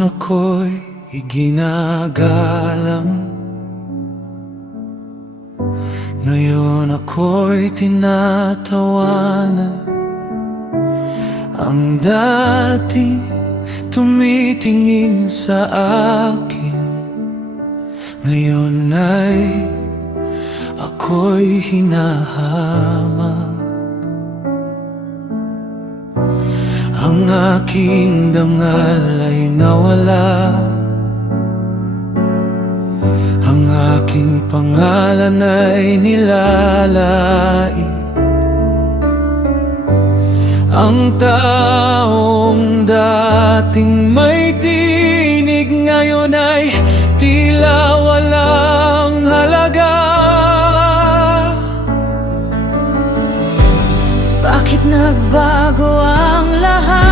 Noon ako'y iginagalang, ngayon ako'y tinatawanan. Ang dati tumitingin sa akin, ngayon ay ako'y hinahamak. Ang aking dangal ay nawala, ang aking pangalan ay nilalait. Ang taong dating may tinig, ngayon ay tila walang halaga. Bakit nagbago ang lahat?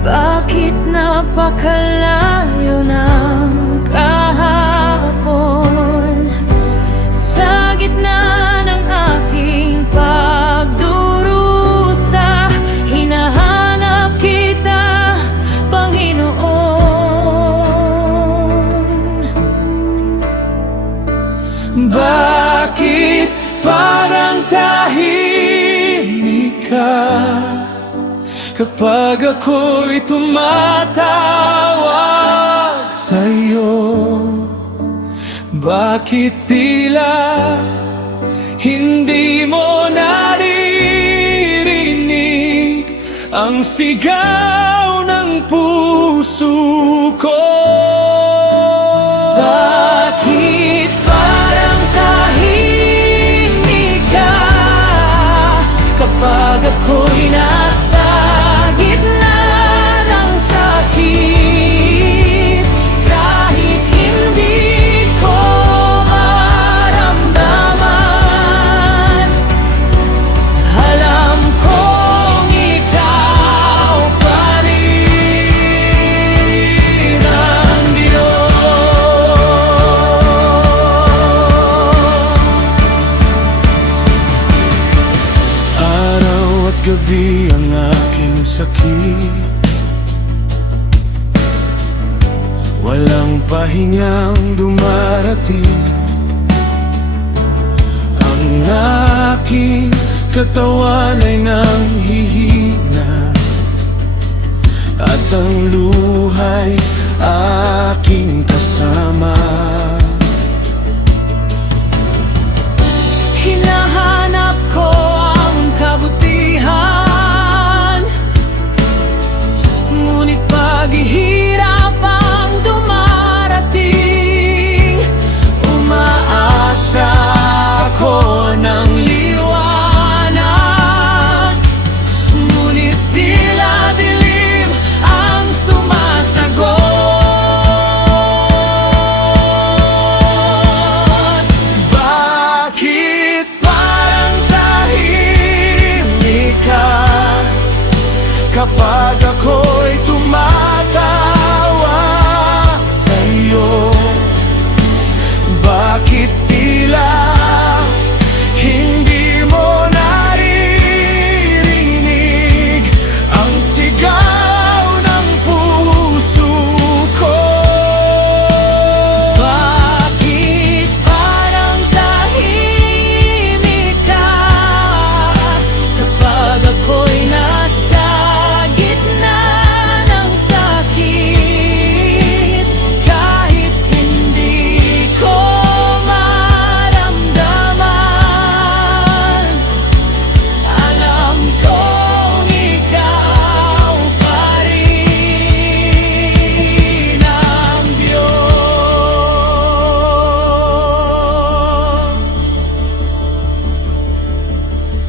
Bakit napakalayo ng kahapon? Sa gitna ng aking pagdurusa, hinahanap kita, Panginoon. Bakit parang tahimik ka kapag ako'y tumatawag sa'yo? Bakit tila hindi mo naririnig ang sigaw ng puso ko? Bakit parang tahimik ka kapag ako'y nasa gitna ng sakit? Kahit hindi ko maramdaman, alam kong ikaw pa rin ang Diyos. Araw at gabi ang aking sakit, walang pahingang dumarating. Ang aking katawan ay nanghihina, at ang luha'y aking kasama. Hinahanap ko ang kabutihan, ngunit paghihirap ang dumarating. Umaasa ako ng liwanag, ngunit tila dilim ang sumasagot. Bakit parang tahimik ka kapag ako'y tumatawag sa'yo? Bakit tila hindi mo naririnig ang sigaw ng puso ko? Bakit parang tahimik ka kapag ako'y nasa gitna ng sakit? Kahit hindi ko maramdaman, alam kong ikaw pa rin ang Diyos.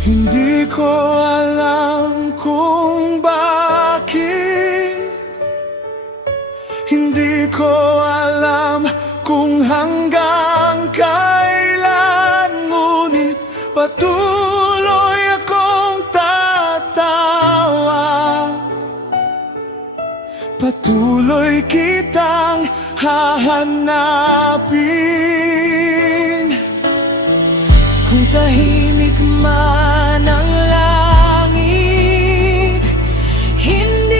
Hindi ko alam kung bakit, hindi ko alam kung hanggang kailan, ngunit patuloy akong tatawag. Patuloy kitang hahanapin. Kung tahimik man ang langit, hindi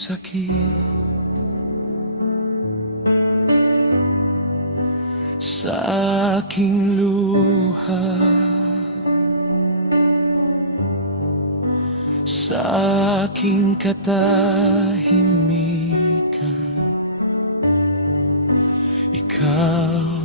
sakit sa aking luha, sa aking katahimikan, ikaw